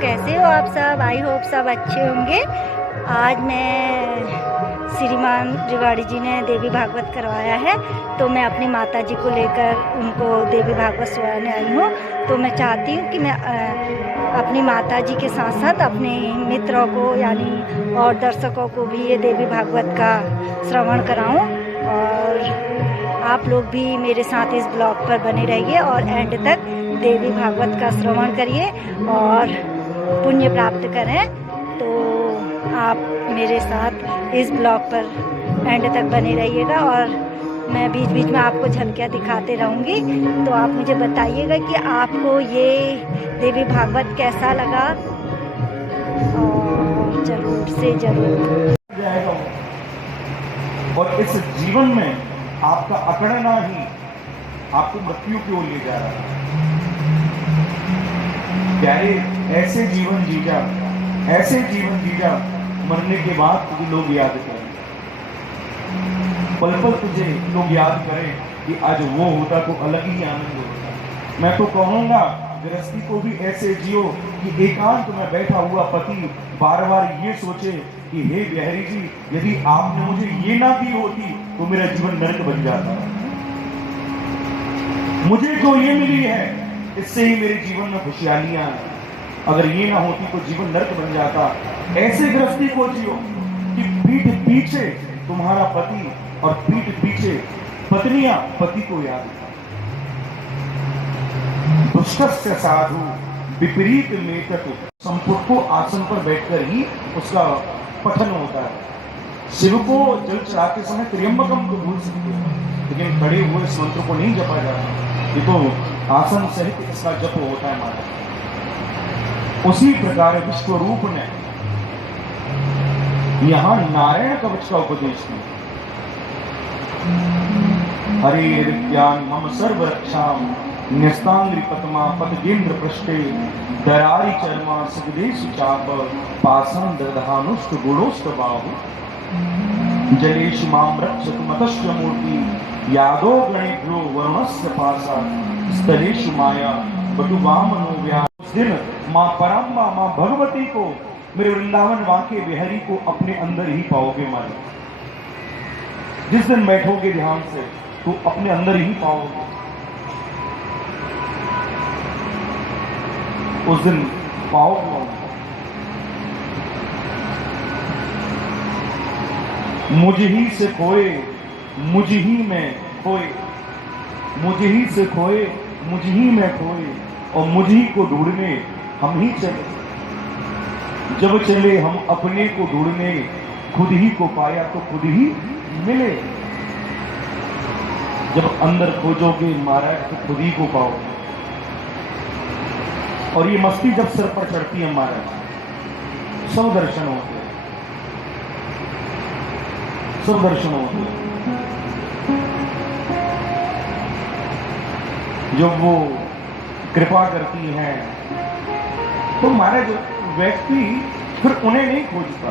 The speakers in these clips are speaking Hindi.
कैसे हो आप सब? आई होप सब अच्छे होंगे। आज मैं श्रीमान रिवाड़ी जी ने देवी भागवत करवाया है, तो मैं अपनी माता जी को लेकर उनको देवी भागवत सुनाने आई हूँ। तो मैं चाहती हूँ कि मैं अपनी माता जी के साथ साथ अपने मित्रों को यानी और दर्शकों को भी ये देवी भागवत का श्रवण कराऊँ, और आप लोग भी मेरे साथ इस ब्लॉग पर बने रहिए और एंड तक देवी भागवत का श्रवण करिए और पुण्य प्राप्त करें। तो आप मेरे साथ इस ब्लॉग पर एंड तक बने रहिएगा और मैं बीच बीच में आपको झलकियाँ दिखाते रहूँगी। तो आप मुझे बताइएगा कि आपको ये देवी भागवत कैसा लगा, और ज़रूर से ज़रूर। और इस जीवन में आपका अकड़ना ही आपको मृत्यु की ओर ले जा रहा है। प्यारे, ऐसे जीवन जीजा, ऐसे जीवन जीजा, मरने के बाद तुझे लोग याद करें, पल पल तुझे लोग याद करें कि आज वो होता तो अलग ही आनंद होता। मैं तो कहूंगा गृहस्थी को भी ऐसे जियो कि एकांत में बैठा हुआ पति बार बार ये सोचे कि हे बिहारी जी, यदि आपने मुझे ये ना दी होती तो मेरा जीवन नरक बन जाता। मुझे जो ये मिली है इससे ही मेरे जीवन में खुशहालियां हैं, अगर ये ना होती तो जीवन नरक बन जाता। ऐसे गृहस्थी को जियो कि पीठ पीछे तुम्हारा पति और पीठ पीछे पत्नियां पति को याद करें। दुष्टस्य साधु विपरीत मेतक, संपुट को आसन पर बैठकर ही उसका पठन होता है। शिव को जल चढ़ाते समय त्र्यंबकम को भूल सकते हैं, लेकिन खड़े हुए इस मंत्र को नहीं जपा जाता। ये तो आसन सहित इसका जप होता है हमारा। उसी प्रकार विश्व रूप ने यहां नारायण कवच का उपदेश किया। हरे विज्ञान मम सर्व रक्षाम न्यस्तांग्रि पद्मा पदगेंद्र पृष्ठे दरारी चर्मा सुगदेश चाप पासं दधानुष्ट गुणोष्ट बाहु जलेश माम रक्षत मतस्य मूर्ति यादो गणेभ्यो वरुणस्य पासा स्थलेषु माया बटुवामनो व्या। उस दिन मां पराम्बा, मां भगवती को, मेरे वृंदावन वाके बिहारी को अपने अंदर ही पाओगे मालिक। जिस दिन बैठोगे ध्यान से तो अपने अंदर ही पाओगे। उस दिन पाओगे। मुझ ही से खोए मुझ ही में खोए, मुझ ही से खोए मुझ ही में खोए, और मुझ ही को ढूंढने हम ही चले। जब चले हम अपने को ढूंढने, खुद ही को पाया तो खुद ही मिले। जब अंदर खोजोगे महाराज तो खुद ही को पाओगे। और ये मस्ती जब सिर पर चढ़ती है महाराज, सब दर्शन होते हैं, सब दर्शन होते हैं। जब वो कृपा करती हैं तो महाराज व्यक्ति फिर उन्हें नहीं खोजता,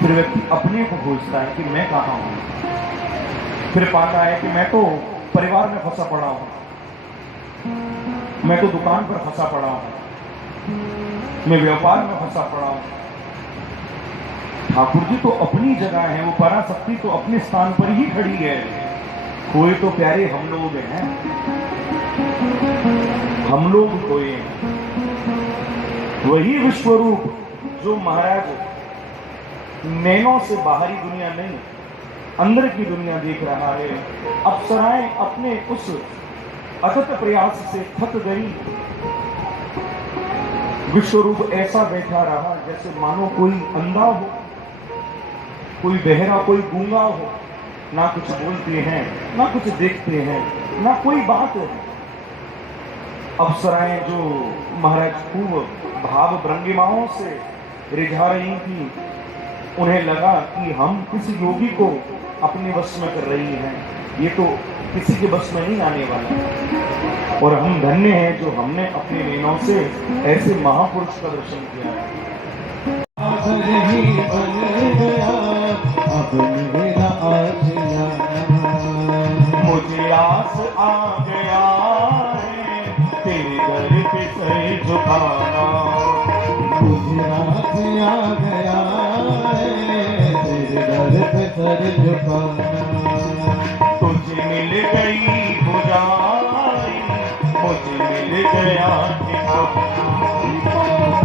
फिर व्यक्ति अपने को खोजता है कि मैं कहां हूं। फिर पाता है कि मैं तो परिवार में फंसा पड़ा हूं, मैं तो दुकान पर फंसा पड़ा हूं, मैं व्यापार में फंसा पड़ा हूं। ठाकुर जी तो अपनी जगह है, वो पराशक्ति तो अपने स्थान पर ही खड़ी है। खोए तो प्यारे हम लोग हैं, हम लोग खोए हैं। वही विश्वरूप जो महाराज नैनों से बाहरी दुनिया नहीं, अंदर की दुनिया देख रहा है। अप्सराएं अपने उस अथक प्रयास से थक गई। विश्वरूप ऐसा बैठा रहा जैसे मानो कोई अंधा हो, कोई बहरा, कोई गूंगा हो, ना कुछ बोलते हैं, ना कुछ देखते हैं, ना कोई बात है। अप्सराएं जो महाराज खूब भाव भंगिमाओं से रिझा रही थी, उन्हें लगा कि हम किसी योगी को अपने वश में कर रही हैं, ये तो किसी के बस में नहीं आने वाला। और हम धन्य हैं जो हमने अपने नैनों से ऐसे महापुरुष का दर्शन किया है। मुझे आस आ गया है तेरे दर पे सर झुकाना। से आ गया है तेरे दर पे सर झुकाना। तुझे मिल गई बुझाई, मुझे मिल गया ठिकाना।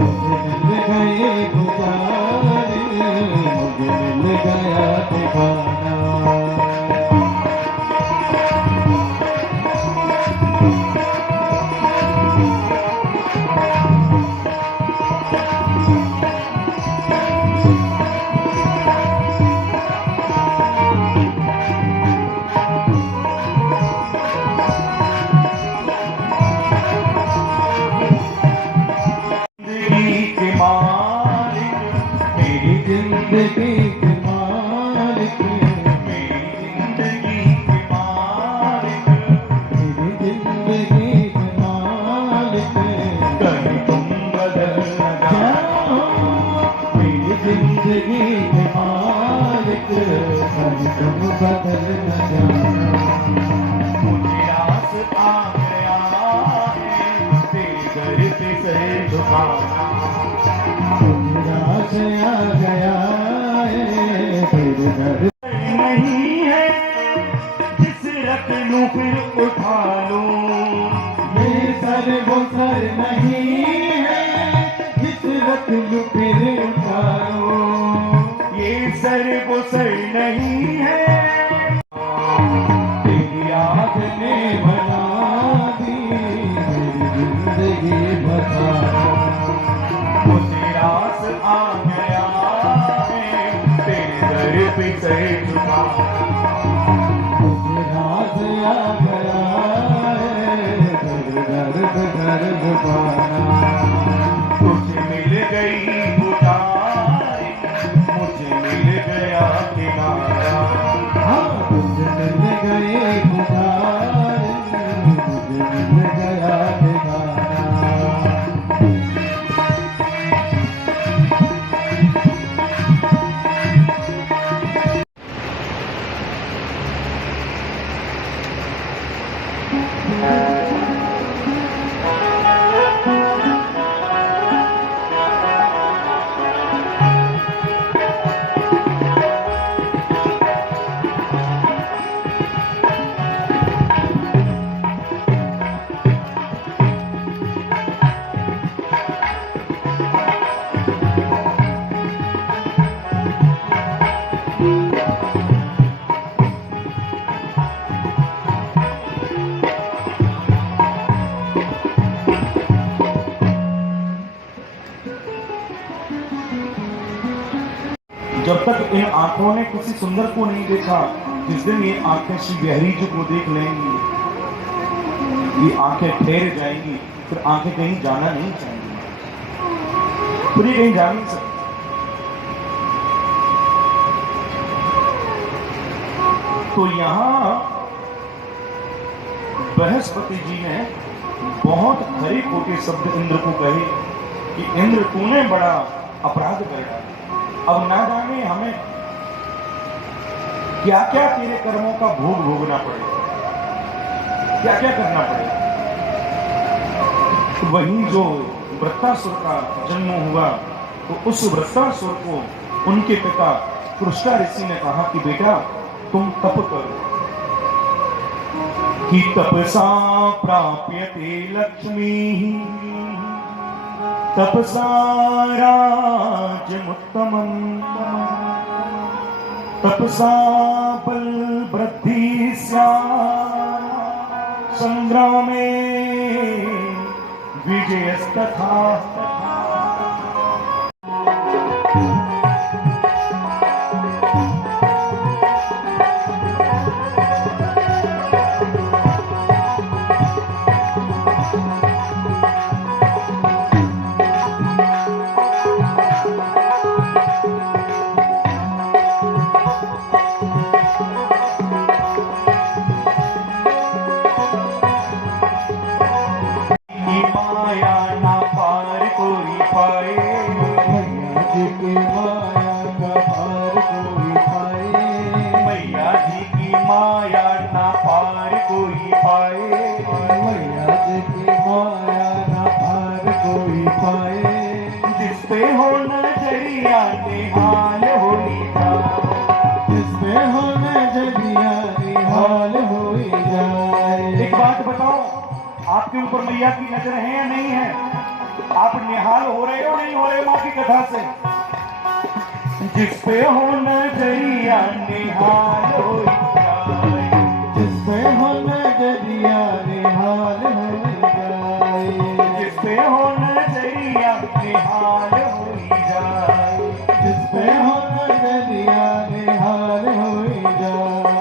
मुझे मिल गई गुजारी, मुझे मिल गया ठिकाना। जिंदगी के मालिक, मेरी जिंदगी के मालिक, मेरी जिंदगी के मालिक, मेरी जिंदगी के मालिक, कभी तुम बदल न जाओ। मेरी जिंदगी के मालिक, कभी तुम बदल न जाना। मुझे आस आ गया है तेरे दर पे सर झुकाना। मेरा से आ गया है तेरे दर। नहीं है जिस रख लूं फिर उठा लूं, मेरे सर वो सर नहीं है जिस रख लूं फिर उठा लो। ये सर वो सर नहीं है तेरी याद ने बना दी मेरी जिंदगी बचा। मुझे रास आ गया है तेरे दर पे सर झुकाना। मुझे राज आ गया है तेरे दर पे घर झुकाना। तुझे मिल गई बुझाई, मुझे मिल गया किनारा। हाँ तुझे मिल गए गुजारे, मुझे मिल गया ठिकाना। जब तक इन आंखों ने किसी सुंदर को नहीं देखा, जिस दिन ये आंखें श्री बिहारी जी को देख लेंगी, ये आंखें ठहर जाएंगी, फिर आंखें कहीं जाना नहीं चाहेंगी, फिर ये कहीं जा नहीं सकती। तो यहां बृहस्पति जी ने बहुत खरे खोटे शब्द इंद्र को कहे कि इंद्र तूने बड़ा अपराध कर डाला। अब ना जाने हमें क्या क्या तेरे कर्मों का भोग भोगना पड़ेगा, क्या क्या करना पड़ेगा। तो वही जो वृत्तासुर का जन्म हुआ, तो उस वृत्तासुर को उनके पिता कृष्णा ऋषि ने कहा कि बेटा तुम तप करो, कि तपसा प्राप्यते लक्ष्मी, तपसा राज्यमुत्तमम्, तपसा बल वृद्धि स्यात्, संग्रामे विजयस्तथा। जिसपे हो नजरिया निहाल होई जाए, जिसपे हो नजरिया निहाल होई जाए। एक बात बताओ, आपके ऊपर मैया की नजर है या नहीं है? आप निहाल हो रहे हो नहीं हो रहे माँ की कथा से? जिसपे हो नजरिया निहाल होई जाए, जिसपे हो नजरिया निहाल होई जाए, जिसपे हो नजरिया निहाल होई जाए, जिसपे हो नजरिया निहाल होई जाए।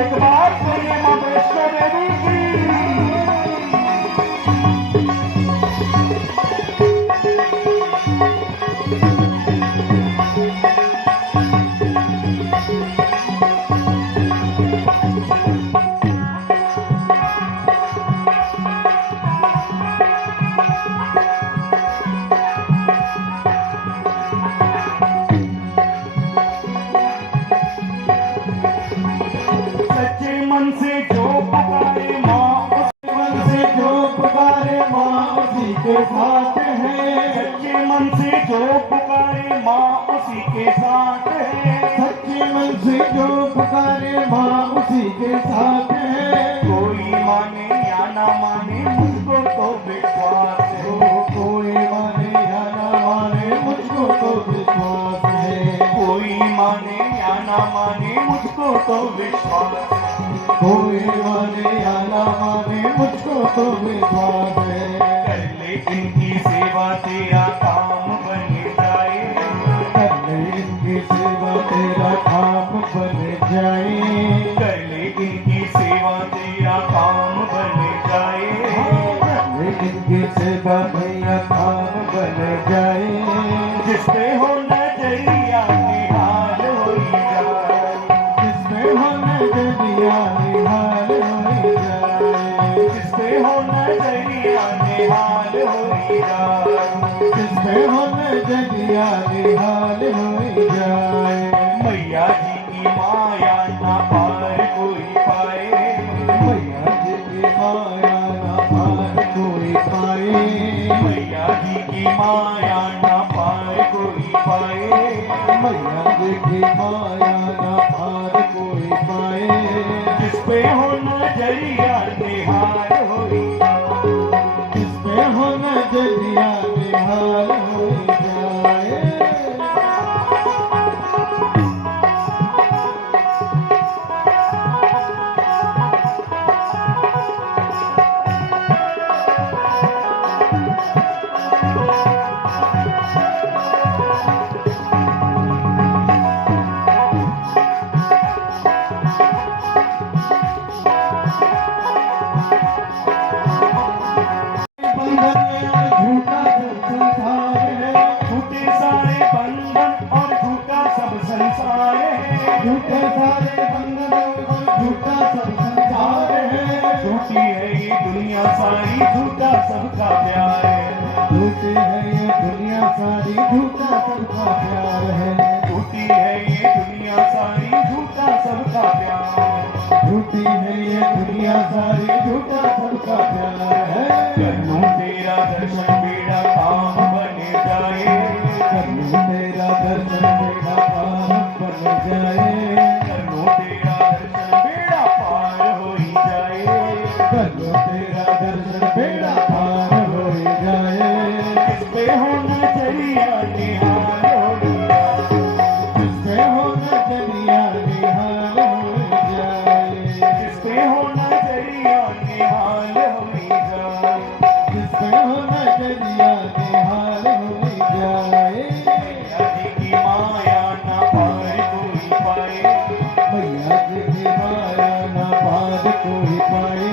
एक बार कहिए माँ वैष्णो देवी की। सच्चे मन से जो पुकारे माँ उस मन से जो पुकारे माँ उसी के साथ है, सच्चे मन से जो पुकारे माँ उसी के साथ है, सच्चे मन से जो पुकारे माँ उसी के साथ है। कोई माने या ना माने मुझको तो विश्वास है, कोई माने या ना माने मुझको तो विश्वास है, कोई माने या ना माने मुझको तो विश्वास है, कोई माने या ना माने मुझको तो विश्वास है। कर ले इनकी सेवा तेरा काम बन जाए, कर ले इनकी सेवा तेरा काम बन जाए, कर ले इनकी सेवा तेरा काम बन जाए, कर ले इनकी सेवा भैया काम बन जाए। जिसपे हो नजरिया निहाल होई जाए, जिसपे हो नजरिया निहाल होई जाए, जिसपे हो नजरिया निहाल होई जाए, जिसपे हो नजरिया निहाल होई जाए। मैया जी की माया ना पार कोई पाए, मैया जी की माया ना पार कोई पाए, मैया जी की माया ना पार कोई पाए, मैया जी की माया ना पार कोई पाए। जिसपे हो नजरिया निहाल होई जाए, जिसपे हो नजरिया निहाल होई जाए। झूठे सारे बंधन और झूठा सब संसार है, झूठे सारे बंधन और झूठा सब संसार है। झूठी है ये दुनिया सारी झूठा सबका प्यार है, झूठी है ये दुनिया सारी झूठा सबका प्यार है। झूठी है ये दुनिया सारी झूठा सबका प्यार है, झूठी है ये दुनिया सारी झूठा सबका प्यार है। कर लूं तेरा दर्शन बेड़ा काम बन जाए, कर लूं तेरा दर्शन बेड़ा पार बन जाए, कर लूं तेरा दर्शन बेड़ा पार होई जाए, कर लूं तेरा दर्शन बेड़ा पार हो जाए। जिसपे हो नजरिया निहाल होई जाए, जिसपे हो नजरिया निहाल हो जाए, जिसपे हो नजरिया निहाल होई जाए, जिसपे हो नजरिया निहाल हो जाए। मैया जी की माया ना पार कोई पाए, मैया जी की माया ना पार कोई पाए,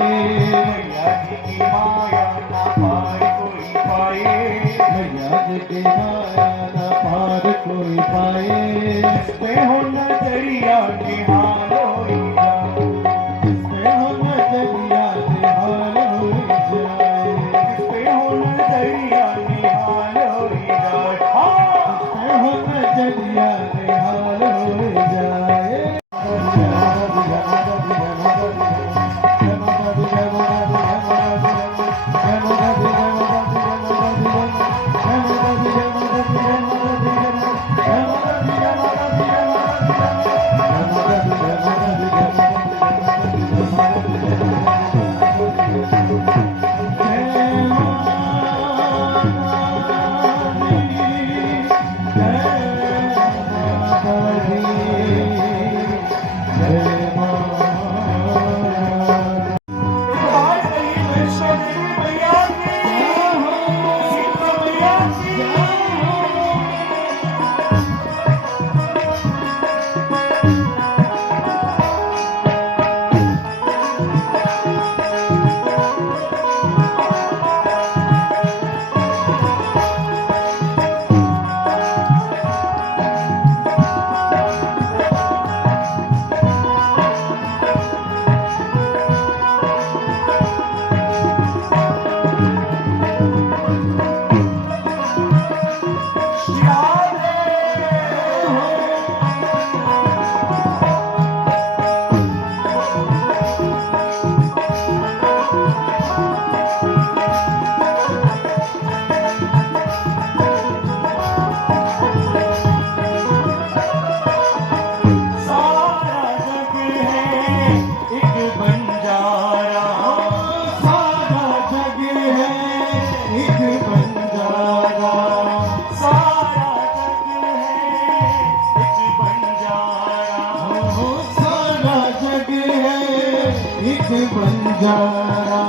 एक बंजारा,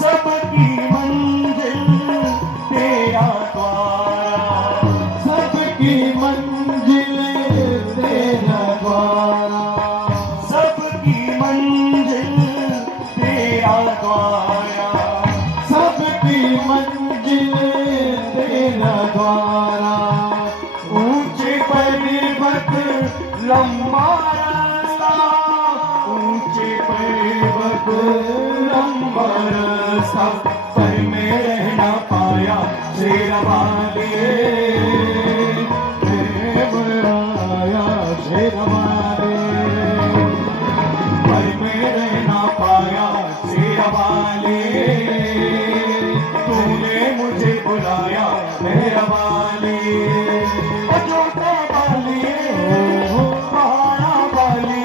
सबकी मंजिल तेरा द्वारा, सबकी मंजिल तेरा द्वारा, सबकी मंजिल तेरा द्वारा, सबकी मंजिल तेरा द्वारा। ऊंचे पर्वत लंबा रास्ता, ऊंचे पर्वत लंबा रास्ता, पर मैं रह ना पाया शेरवाले, आया शेरवाले, पर मैं रह ना पाया शेरवाले, तूने मुझे बुलाया मेहरबानी, ओ जोता वाली, पहाड़ा वाली,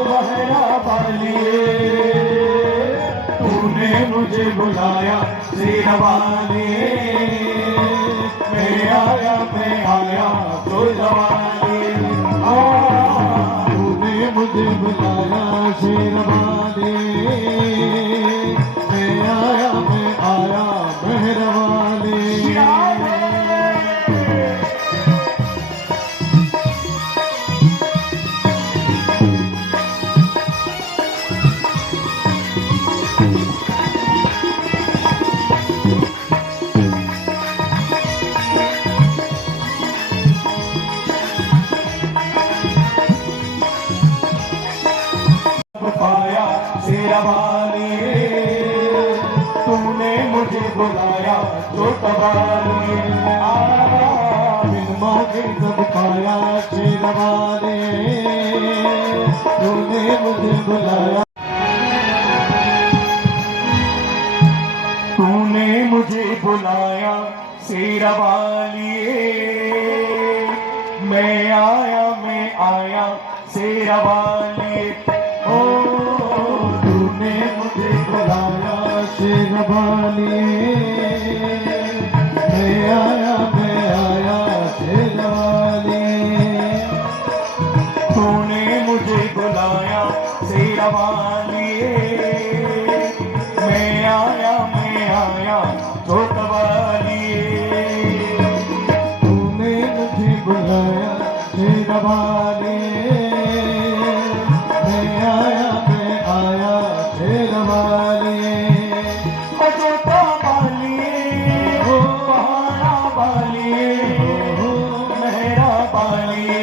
बहरा वाली, तूने मुझे बुलाया शेरवाले, मैं आया तो जवानी, तूने मुझे बुलाया शेरवाले, मैं आया मेहरवाले। पाया शेरवानी, तूने मुझे बुलाया चोटवानी, बिन मांगे सब पाया शेरवाले, तूने मुझे बुलाया, तूने मुझे बुलाया शेरवाली, मैं आया शेरवाली, ओ तूने मुझे बुलाया शेरवाले, मैं आया शेरवाले, तूने मुझे बुलाया शेरवाली, मैं आया चोटवाली, तूने मुझे बुलाया शेरवाले, मैं आया शेरवाले, ओ जोता वाली, ओ पहाड़ा वाली, मेहरा वाली,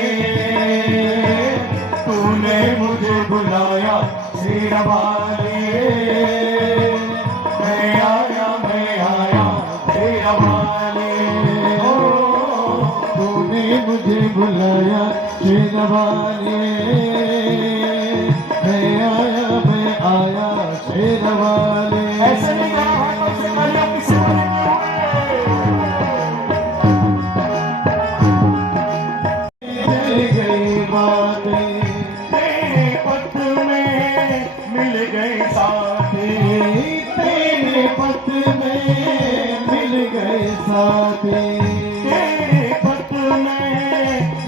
तूने मुझे बुलाया शेरवाली, मैं आया शेरवाली, ओ तूने मुझे बुलाया शेरवाले, मैं आया शेरवाले। ऐसे नहीं कहा हाथों से मारिया किसी वाले मिल गई बातें, तेरे पथ में मिल गए साथी, तेरे पथ में मिल गए साथी, तेरे पथ में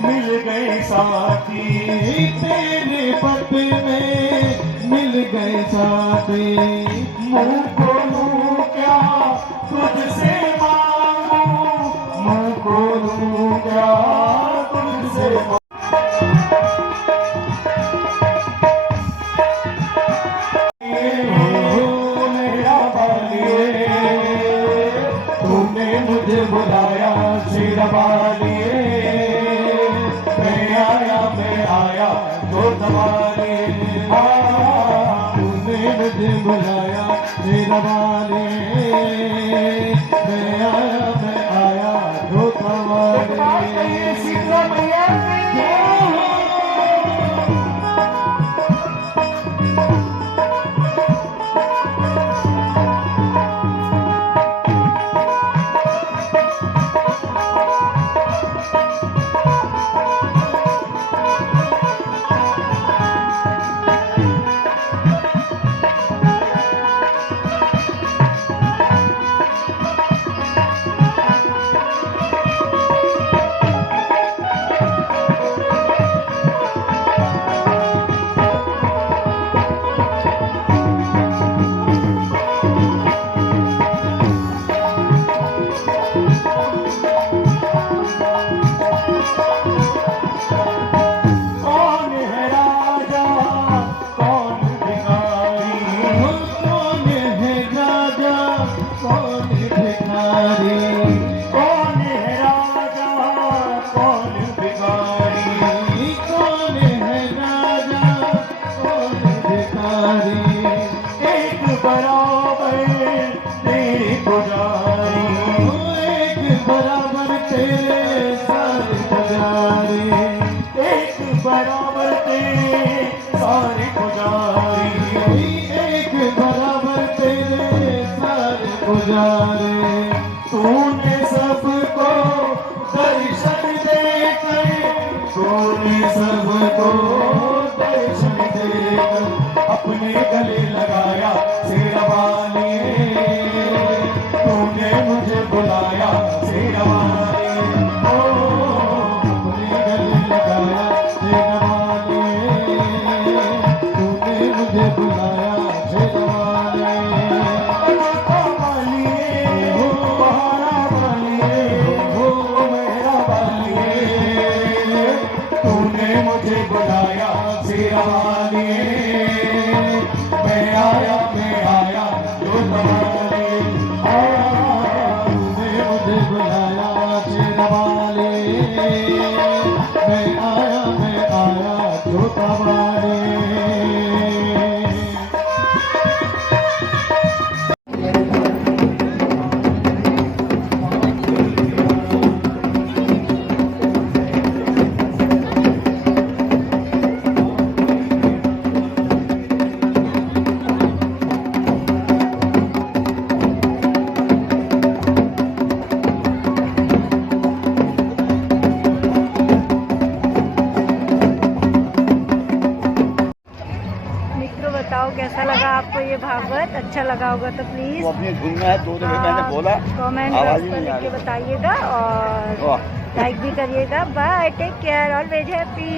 मिल गए साथी, तेरे पथ में मिल गए साथी। मुँह खोलूं क्या तुझसे मांगूं, मुँह खोलूं क्या तुझसे तूने मुझे बुलाया शेरवाली, मैं आया जोतवाली, तूने मुझे बुलाया शेरवाले, मैं आया धोतवाले। सीता मैया अपने गले लगाया शेरवाली, तूने मुझे बुलाया शेरवाली, ओ अपने गले लगाया शेरवाली, तूने मुझे बुलाया शेरवाली, हो बहारा वाली, हो मेरा वाली, तूने मुझे बुलाया शेरवाली, मैं आया जो तुम्हारे, तूने मुझे बुलाया शेरवाली, मैं आया जो तुम्हारे। मित्रों बताओ कैसा लगा आपको ये भागवत, अच्छा लगा होगा तो प्लीज वो अपनी धुन में है, दो दफे मैंने बोला, कमेंट आवाज बॉक्स ही में नहीं आ लिख के रही। बताइएगा और वाह। लाइक भी करिएगा। Bye, take care, always happy.